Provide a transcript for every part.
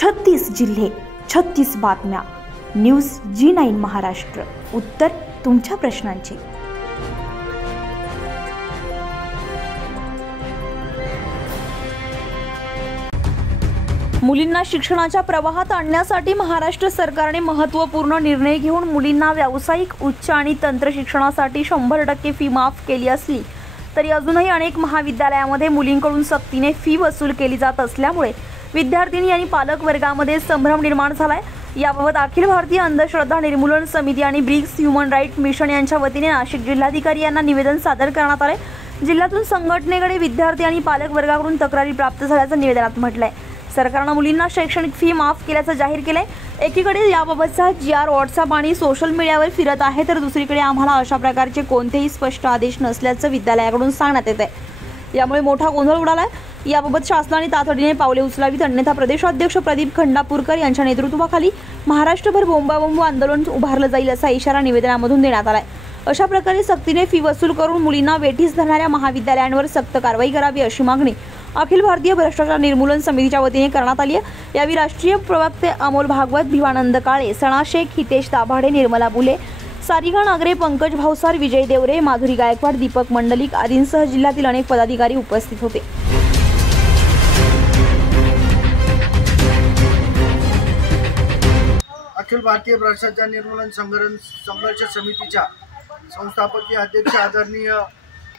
36 जिल्हे, 36 बातम्या. News G9 Maharashtra. उत्तर तुमच्या प्रश्नांची. मुलींना शिक्षणाच्या प्रवाहात आणण्यासाठी महाराष्ट्र सरकारने महत्त्वपूर्ण निर्णय घेऊन मुलींना व्यावसायिक, उच्च आणि तंत्र शिक्षणासाठी 100% फी माफ केली असली तरी अजूनही अनेक महाविद्यालयामध्ये मुलींकडून सक्तीने फी वसूल केली जात असल्यामुळे विद्यार्थिनी आणि पालक वर्गामध्ये संभ्रम निर्माण झालाय. याबाबत अखिल भारतीय अंधश्रद्धा निर्मूलन समिती आणि ब्रिक्स ह्युमन राईट मिशन यांच्या वतीने नाशिक जिल्हाधिकारी यांना निवेदन सादर करण्यात आले. जिल्ह्यातून संघटनेकडे विद्यार्थी आणि पालक वर्गाकडून तक्रारी प्राप्त झाल्याचं निवेदनात म्हटलंय. सरकारनं मुलींना शैक्षणिक फी माफ केल्याचं जाहीर केलंय. एकीकडे याबाबतचा GR व्हॉट्सअप आणि सोशल मीडियावर फिरत आहे, तर दुसरीकडे आम्हाला अशा प्रकारचे कोणतेही स्पष्ट आदेश नसल्याचं विद्यालयाकडून सांगण्यात येत आहे. यामुळे मोठा गोंधळ उडालाय. याबाबत शासनाने तातडीने पावले उचलावीत, अन्यथा प्रदेशाध्यक्ष प्रदीप खंडापूरकर यांच्या नेतृत्वाखाली महाराष्ट्रभर बोंबाबोंब आंदोलन उभारलं जाईल असा इशारा निवेदनामधून देण्यात आलाय. अशा प्रकारे सक्तीने फी वसूल करून मुलींना वेठीस धरणाऱ्या महाविद्यालयांवर सक्त कारवाई करावी अशी मागणी अखिल भारतीय भ्रष्टाचार निर्मूलन समितीच्या वतीने करण्यात आली आहे. यावेळी राष्ट्रीय प्रवक्ते अमोल भागवत, भिवानंद काळे, सणा शेख, हितेश दाभाडे, निर्मला बुले, सारिका नागरे, पंकज भावसार, विजय देवरे, माधुरी गायकवाड, दीपक मंडलिक आदींसह जिल्ह्यातील अनेक पदाधिकारी उपस्थित होते. अखिल भारतीय भ्रष्टाचार निर्मूलन संघर्ष समितीच्या संस्थापकीय अध्यक्ष आदरणीय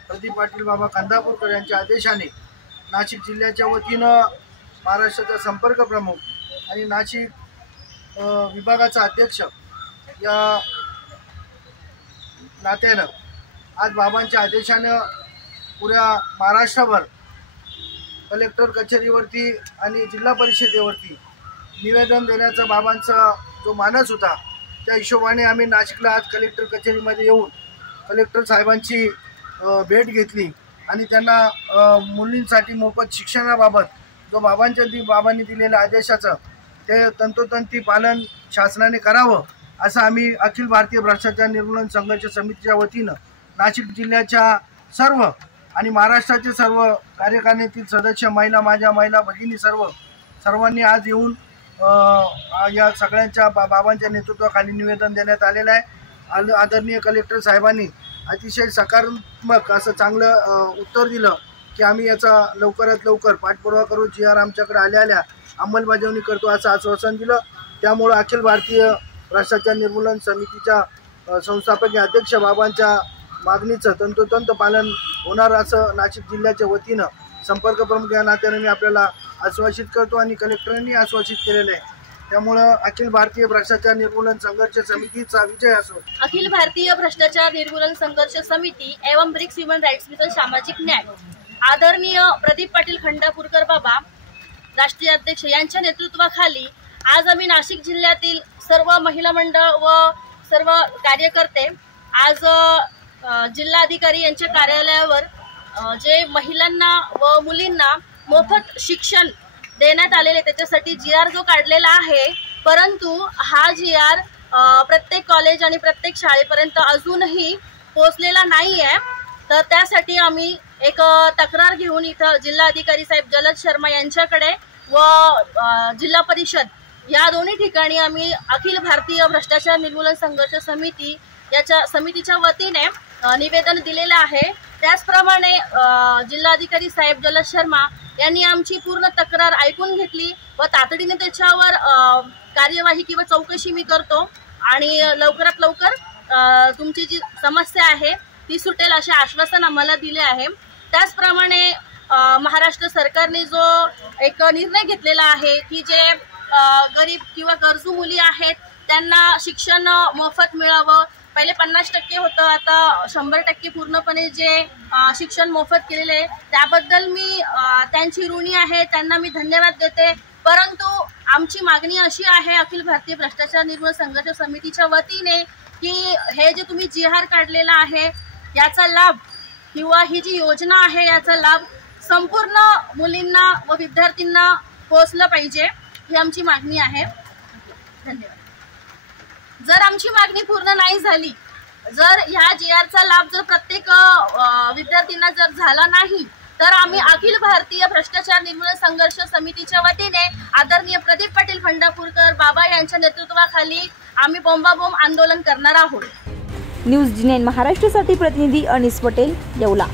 प्रदीप पाटील बाबा खंडापूरकर यांच्या आदेशाने नाशिक जिल्ह्याच्या वतीनं महाराष्ट्राचा संपर्क प्रमुख आणि नाशिक विभागाचा अध्यक्ष या नात्यानं आज बाबांच्या आदेशानं पुऱ्या महाराष्ट्रभर कलेक्टर कचेरीवरती आणि जिल्हा परिषदेवरती निवेदन देण्याचा बाबांचा जो मानस होता, त्या हिशोबाने आम्ही नाशिकला आज कलेक्टर कचेरीमध्ये येऊन कलेक्टर साहेबांची भेट घेतली आणि त्यांना मुलींसाठी मोफत शिक्षणाबाबत जो बाबांनी दिलेल्या आदेशाचं ते तंतोतंती पालन शासनाने करावं असं आम्ही अखिल भारतीय भ्रष्टाचार निर्मूलन संघर्ष समितीच्या वतीनं नाशिक जिल्ह्याच्या सर्व आणि महाराष्ट्राचे सर्व कार्यकारिणीतील सदस्य, माझ्या महिला भगिनी सर्वांनी आज येऊन या सगळ्यांच्या बाबांच्या नेतृत्वाखाली निवेदन देण्यात आलेलं आहे. आदरणीय कलेक्टर साहेबांनी अतिशय सकारात्मक असं चांगलं उत्तर दिलं की आम्ही याचा लवकरात लवकर पाठपुरावा करू, GR आमच्याकडे आल्या अंमलबजावणी करतो असं आश्वासन दिलं. त्यामुळं अखिल भारतीय भ्रष्टाचार निर्मूलन समितीच्या संस्थापकीय अध्यक्ष बाबांच्या मागणीचं तंतोतंत पालन होणार असं नाशिक जिल्ह्याच्या वतीनं संपर्क प्रमुख या नात्याने मी आपल्याला आश्वासित करतो आणि कलेक्टरांनी आश्वासित केलेलं आहे. त्यामुळं अखिल भारतीय भ्रष्टाचार निर्मूलन संघर्ष समितीचा विजय असो. अखिल भारतीय भ्रष्टाचार निर्मूलन संघर्ष समिती एवं ब्रिक्स ह्युमन राईट्स मिशन सामाजिक न्याय आदरणीय प्रदीप पाटील खंडापूरकर बाबा राष्ट्रीय अध्यक्ष यांच्या नेतृत्वाखाली आज आम्ही नाशिक जिल्ह्यातील सर्व महिला मंडळ व सर्व कार्यकर्ते आज जिल्हाधिकारी यांच्या कार्यालयावर जे महिलांना व मुलींना मोफत शिक्षण देण्यात आलेले त्याच्यासाठी GR जो काढलेला आहे, परंतु हा GR प्रत्येक कॉलेज आणि प्रत्येक शाळेपर्यंत अजूनही पोहोचलेला नाही आहे. तर त्यासाठी आम्ही एक तक्रार घेऊन इथं जिल्हाधिकारी साहेब जलद शर्मा यांच्याकडे व जिल्हा परिषद या दोन्ही ठिकाणी आम्ही अखिल भारतीय भ्रष्टाचार निर्मूलन संघर्ष समिती याच्या समितीच्या वतीने निवेदन दिलेलं आहे. त्याचप्रमाणे जिल्हाधिकारी साहेब जलद शर्मा यांनी आमची पूर्ण तक्रार ऐकून घेतली व तातडीने त्याच्यावर कार्यवाही किंवा चौकशी मी करतो आणि लवकरात लवकर तुमची जी समस्या आहे ती सुटेल असे आश्वासन आम्हाला दिले आहे. त्याचप्रमाणे महाराष्ट्र सरकारने जो एक निर्णय घेतलेला आहे की जे गरीब किंवा गरजू मुली आहेत त्यांना शिक्षण मोफत मिळावं. पहिले 50% होतं, आता 100% पूर्णपणे जे शिक्षण मोफत केलेले आहे त्याबद्दल मी त्यांची ऋणी आहे, त्यांना मी धन्यवाद देते. परंतु आमची मागणी अशी आहे अखिल भारतीय भ्रष्टाचार निर्मूलन संघर्ष समितीच्या वतीने की हे जे तुम्ही GR काढलेला आहे याचा लाभ किंवा ही जी योजना आहे याचा लाभ संपूर्ण मुलींना व विद्यार्थ्यांना पोहोचलं पाहिजे, ही आमची मागणी आहे. धन्यवाद. जर आमची मागणी पूर्ण नाही झाली, जर ह्या GRचा लाभ जर प्रत्येक विद्यार्थ्यांना जर झाला नाही तर आम्ही अखिल भारतीय भ्रष्टाचार निर्मूलन संघर्ष समितीच्या वतीने आदरणीय प्रदीप पाटील खंडापूरकर बाबा यांच्या नेतृत्वाखाली आम्ही बोंबाबोंब आंदोलन करणार आहोत. न्यूज जी9 महाराष्ट्रासाठी प्रतिनिधी अनिस पटेल, येवला.